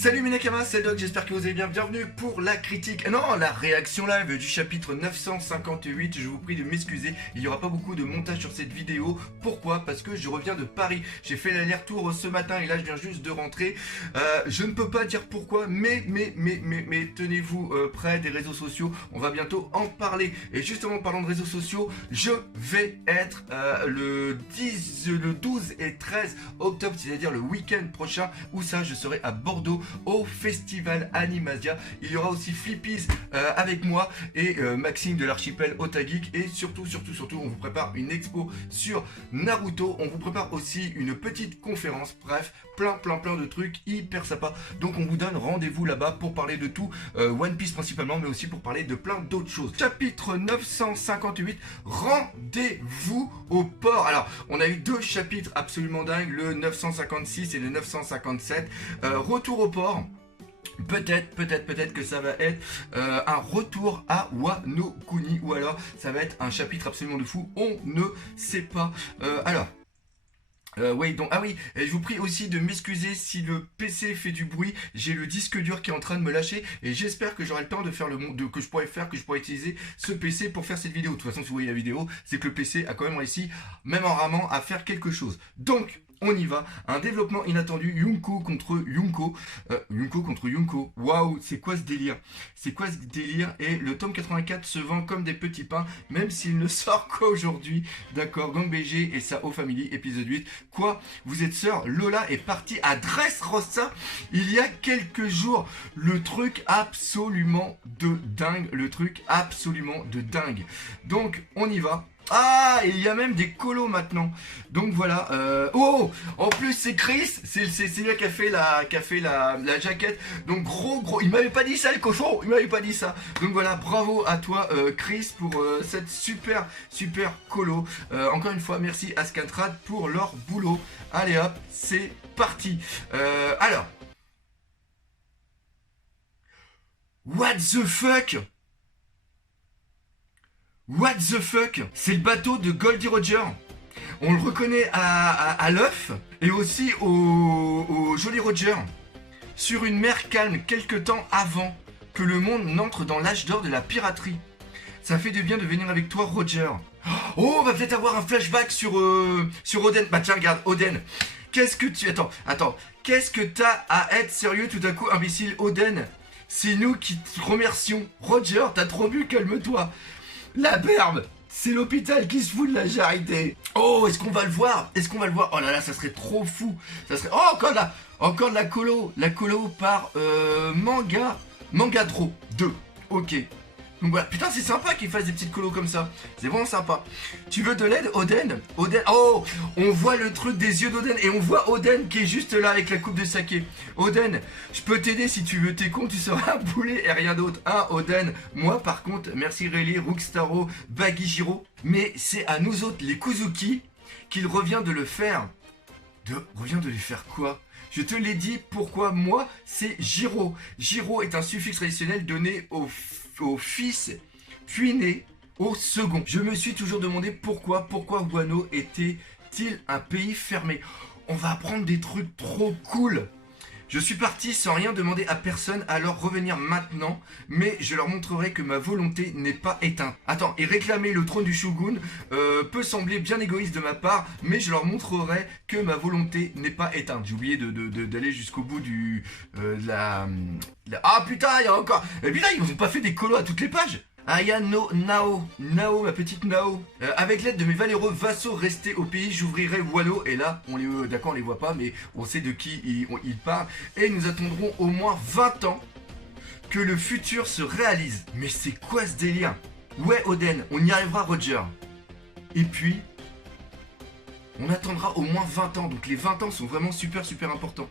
Salut mes nakamas, c'est Doc, j'espère que vous allez bien. Bienvenue pour la critique, non, la réaction live du chapitre 958. Je vous prie de m'excuser, il n'y aura pas beaucoup de montage sur cette vidéo. Pourquoi? Parce que je reviens de Paris. J'ai fait l'aller-retour ce matin et là je viens juste de rentrer. Je ne peux pas dire pourquoi, mais tenez-vous près des réseaux sociaux. On va bientôt en parler. Et justement, parlant de réseaux sociaux, je vais être le 12 et 13 octobre, c'est-à-dire le week-end prochain, où ça, je serai à Bordeaux au festival Animasia. Il y aura aussi Flippies avec moi et Maxime de l'archipel Otageek. Et surtout, on vous prépare une expo sur Naruto. On vous prépare aussi une petite conférence. Bref, plein de trucs hyper sympas. Donc on vous donne rendez-vous là-bas pour parler de tout, One Piece principalement, mais aussi pour parler de plein d'autres choses. Chapitre 958, rendez-vous au port. Alors, on a eu deux chapitres absolument dingues, le 956 et le 957. Retour au port. Peut-être que ça va être un retour à Wano Kuni, ou alors ça va être un chapitre absolument de fou, on ne sait pas. Oui, donc, ah oui, et je vous prie aussi de m'excuser si le PC fait du bruit. J'ai le disque dur qui est en train de me lâcher et j'espère que j'aurai le temps de faire que je pourrais utiliser ce PC pour faire cette vidéo. De toute façon, si vous voyez la vidéo, c'est que le PC a quand même réussi, même en ramant, à faire quelque chose. Donc, on y va. Un développement inattendu, Yunko contre Yunko. Yunko contre Yunko. Waouh, c'est quoi ce délire? C'est quoi ce délire? Et le tome 84 se vend comme des petits pains, même s'il ne sort qu'aujourd'hui. D'accord, Gang BG et sa Family, épisode 8. Quoi? Vous êtes sœurs? Lola est partie à Dressrosa il y a quelques jours. Le truc absolument de dingue. Le truc absolument de dingue. Donc, on y va. Ah, il y a même des colos maintenant. Donc voilà. Oh, en plus c'est Chris, c'est lui qui a fait la jaquette. Donc gros, il m'avait pas dit ça le cochon, il m'avait pas dit ça. Donc voilà, bravo à toi Chris pour cette super colo. Encore une fois, merci à Scantrad pour leur boulot. Allez hop, c'est parti. Alors, what the fuck? What the fuck? C'est le bateau de Goldie Roger. On le reconnaît à l'œuf et aussi au Jolly Roger. Sur une mer calme quelque temps avant que le monde n'entre dans l'âge d'or de la piraterie. Ça fait du bien de venir avec toi, Roger. Oh, on va peut-être avoir un flashback sur Oden. Bah tiens, regarde, Oden. Qu'est-ce que tu... Attends. Qu'est-ce que t'as à être sérieux tout à coup, imbécile? Oden, c'est nous qui te remercions. Roger, t'as trop bu, calme-toi. La berbe, c'est l'hôpital qui se fout de la charité. Oh, est-ce qu'on va le voir? Oh là là, ça serait trop fou. Ça serait... Oh, encore de la colo. La colo par Mangadro 2. Ok. Donc voilà, putain, c'est sympa qu'ils fassent des petites colos comme ça. C'est vraiment sympa. Tu veux de l'aide, Oden? Oh, on voit le truc des yeux d'Oden et on voit Oden qui est juste là avec la coupe de saké. Oden, je peux t'aider si tu veux. T'es con, tu seras un poulet et rien d'autre. Hein, Oden? Moi, par contre, merci Rayleigh, Rookstaro, Bagijiro. Mais c'est à nous autres, les Kuzuki, qu'il revient de le faire. Revient de lui faire quoi? Je te l'ai dit, pourquoi moi, c'est Jiro. Jiro est un suffixe traditionnel donné au fils, puis né au second. Je me suis toujours demandé pourquoi Wano était-il un pays fermé. On va apprendre des trucs trop cool. Je suis parti sans rien demander à personne, alors revenir maintenant, mais je leur montrerai que ma volonté n'est pas éteinte. Attends, et réclamer le trône du shogun peut sembler bien égoïste de ma part, mais je leur montrerai que ma volonté n'est pas éteinte. J'ai oublié d'aller jusqu'au bout Ah putain, il y a encore... Et puis là, ils n'ont pas fait des colos à toutes les pages. Aya no Nao, ma petite Nao. Avec l'aide de mes valeureux vassaux restés au pays, j'ouvrirai Wano. Et là, d'accord, on les voit pas, mais on sait de qui ils parlent. Et nous attendrons au moins 20 ans que le futur se réalise. Mais c'est quoi ce délire? Ouais, Oden, on y arrivera, Roger. Et puis, on attendra au moins 20 ans. Donc les 20 ans sont vraiment super importants.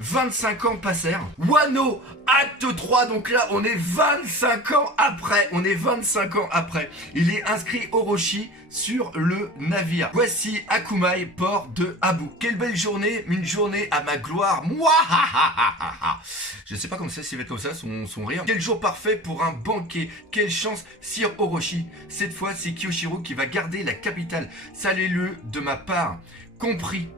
25 ans passèrent. Wano, acte 3, donc là on est 25 ans après. Il est inscrit Orochi sur le navire. Voici Akumai, port de Abu. Quelle belle journée, une journée à ma gloire. Moi, je ne sais pas comment ça s'y va comme ça, son rire. Quel jour parfait pour un banquet. Quelle chance, Sir Orochi. Cette fois, c'est Kyoshiro qui va garder la capitale. Saluez-le de ma part. Compris.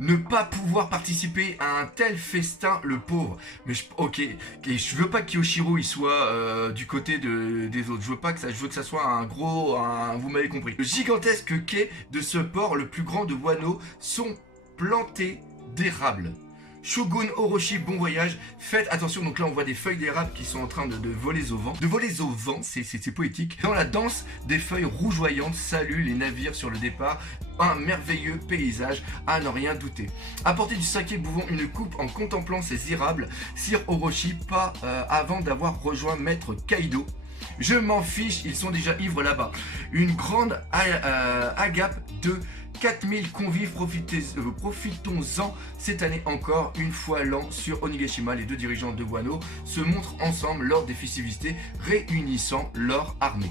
ne pas pouvoir participer à un tel festin, le pauvre. Mais ok, et je veux pas que Kyoshiro il soit du côté des autres. Je veux que ça soit un gros, vous m'avez compris. Le gigantesque quai de ce port, le plus grand de Wano, sont plantés d'érables. Shogun Orochi, bon voyage. Faites attention, donc là on voit des feuilles d'érable qui sont en train de voler au vent. De voler au vent, c'est poétique. Dans la danse des feuilles rougeoyantes, salut les navires sur le départ. Un merveilleux paysage à n'en rien douter. Apportez du saké bouvant une coupe en contemplant ces érables. Sire Orochi, pas avant d'avoir rejoint Maître Kaido. Je m'en fiche, ils sont déjà ivres là-bas. Une grande agape de 4000 convives, profitons-en cette année encore. Une fois l'an sur Onigashima, les deux dirigeants de Wano se montrent ensemble lors des festivités réunissant leur armée.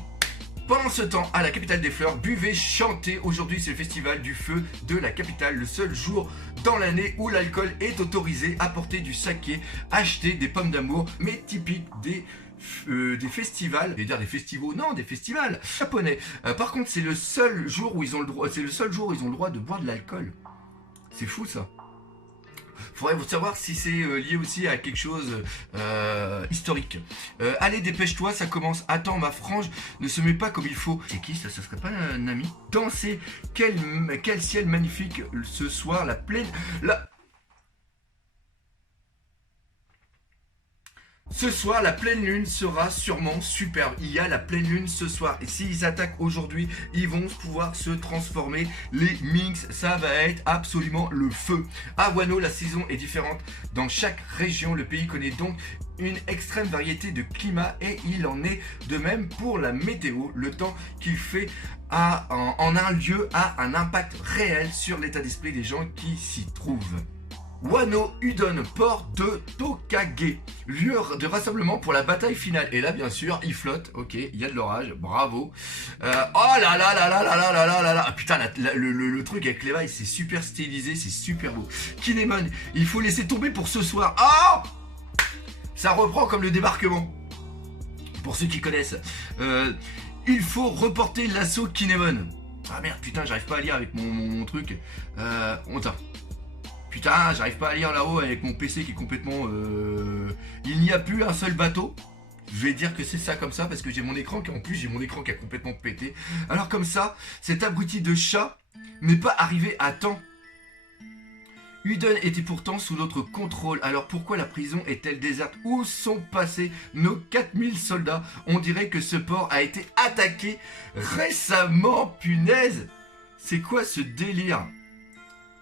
Pendant ce temps, à la capitale des fleurs, buvez, chantez. Aujourd'hui, c'est le festival du feu de la capitale, le seul jour dans l'année où l'alcool est autorisé. Apportez du saké, achetez des pommes d'amour, mais typique des festivals, je vais dire des festivals, non, des festivals japonais. Par contre, c'est le seul jour où ils ont le droit, de boire de l'alcool. C'est fou ça. Faudrait vous savoir si c'est lié aussi à quelque chose historique. Allez, dépêche-toi, ça commence. Attends, ma frange ne se met pas comme il faut. C'est qui ça? Ça serait pas un ami? Dansez, quel ciel magnifique ce soir, la pleine... Ce soir, la pleine lune sera sûrement superbe. Il y a la pleine lune ce soir. Et s'ils attaquent aujourd'hui, ils vont pouvoir se transformer. Les Minx, ça va être absolument le feu. À Wano, la saison est différente. Dans chaque région, le pays connaît donc une extrême variété de climats. Et il en est de même pour la météo. Le temps qu'il fait en un lieu a un impact réel sur l'état d'esprit des gens qui s'y trouvent. Wano Udon, port de Tokage, lieu de rassemblement pour la bataille finale. Et là, bien sûr, il flotte. Ok, il y a de l'orage. Bravo. Oh là là là là là là là là là là. Ah, putain, le truc avec les vagues, c'est super stylisé, c'est super beau. Kinemon, il faut laisser tomber pour ce soir. Oh, ça reprend comme le débarquement. Pour ceux qui connaissent. Il faut reporter l'assaut Kinemon. Ah merde, putain, j'arrive pas à lire avec mon truc. Putain, j'arrive pas à lire là-haut avec mon PC qui est complètement... Il n'y a plus un seul bateau. Je vais dire que c'est ça comme ça parce que j'ai mon écran qui, en plus, j'ai mon écran qui a complètement pété. Alors comme ça, cet abruti de chat n'est pas arrivé à temps. Udon était pourtant sous notre contrôle. Alors pourquoi la prison est-elle déserte? Où sont passés nos 4000 soldats? On dirait que ce port a été attaqué récemment, punaise. C'est quoi ce délire?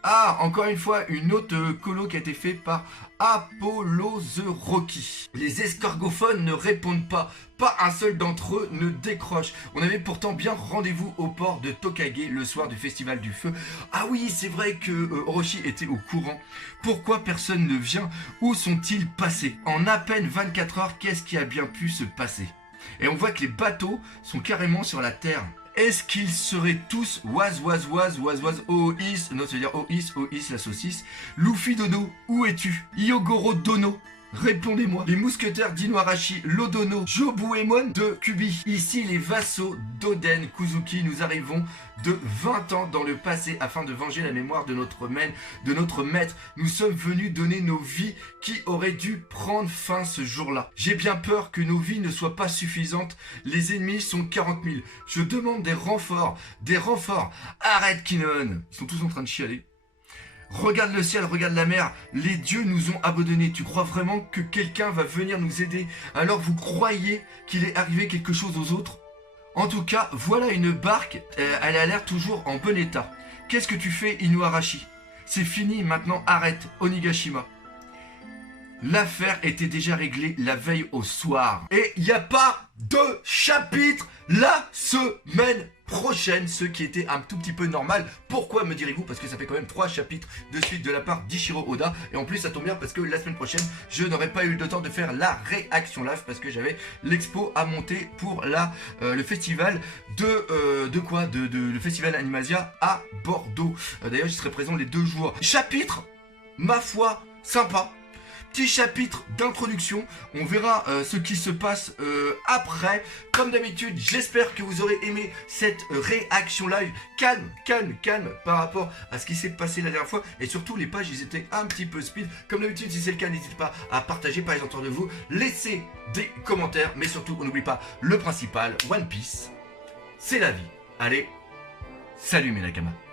Ah, encore une fois, une autre colo qui a été faite par Apollo the Rocky. Les escargophones ne répondent pas. Pas un seul d'entre eux ne décroche. On avait pourtant bien rendez-vous au port de Tokage le soir du Festival du Feu. Ah oui, c'est vrai que Orochi était au courant. Pourquoi personne ne vient? Où sont-ils passés? En à peine 24 heures, qu'est-ce qui a bien pu se passer? Et on voit que les bateaux sont carrément sur la terre. Est-ce qu'ils seraient tous Ois, Ois, non, ça veut dire Ois, la saucisse. Luffy Dono, où es-tu? Hyogoro Dono, répondez-moi. Les mousquetaires d'Inuarashi, Lodono, Jobuemon de Kubi. Ici les vassaux d'Oden Kuzuki. Nous arrivons de 20 ans dans le passé afin de venger la mémoire de notre maître. Nous sommes venus donner nos vies qui auraient dû prendre fin ce jour-là. J'ai bien peur que nos vies ne soient pas suffisantes. Les ennemis sont 40 000. Je demande des renforts. Arrête, Kinemon. Ils sont tous en train de chialer. Regarde le ciel, regarde la mer, les dieux nous ont abandonnés. Tu crois vraiment que quelqu'un va venir nous aider? Alors vous croyez qu'il est arrivé quelque chose aux autres? En tout cas, voilà une barque, elle a l'air toujours en bon état. Qu'est-ce que tu fais, Inuarashi? C'est fini, maintenant arrête, Onigashima. L'affaire était déjà réglée la veille au soir. Et il n'y a pas de chapitre la semaine prochaine, ce qui était un tout petit peu normal. Pourquoi, me direz-vous? Parce que ça fait quand même 3 chapitres de suite de la part d'Ichiro Oda. Et en plus, ça tombe bien parce que la semaine prochaine, je n'aurai pas eu le temps de faire la réaction live parce que j'avais l'expo à monter pour le festival le festival Animasia à Bordeaux. D'ailleurs, j'y serai présent les 2 jours. Chapitre, ma foi, sympa. petit chapitre d'introduction. On verra ce qui se passe après. Comme d'habitude, j'espère que vous aurez aimé cette réaction live. Calme par rapport à ce qui s'est passé la dernière fois. Et surtout, les pages, ils étaient un petit peu speed. Comme d'habitude, si c'est le cas, n'hésitez pas à partager, parler autour de vous. Laissez des commentaires. Mais surtout, on n'oublie pas le principal, One Piece, c'est la vie. Allez, salut mes nakamas.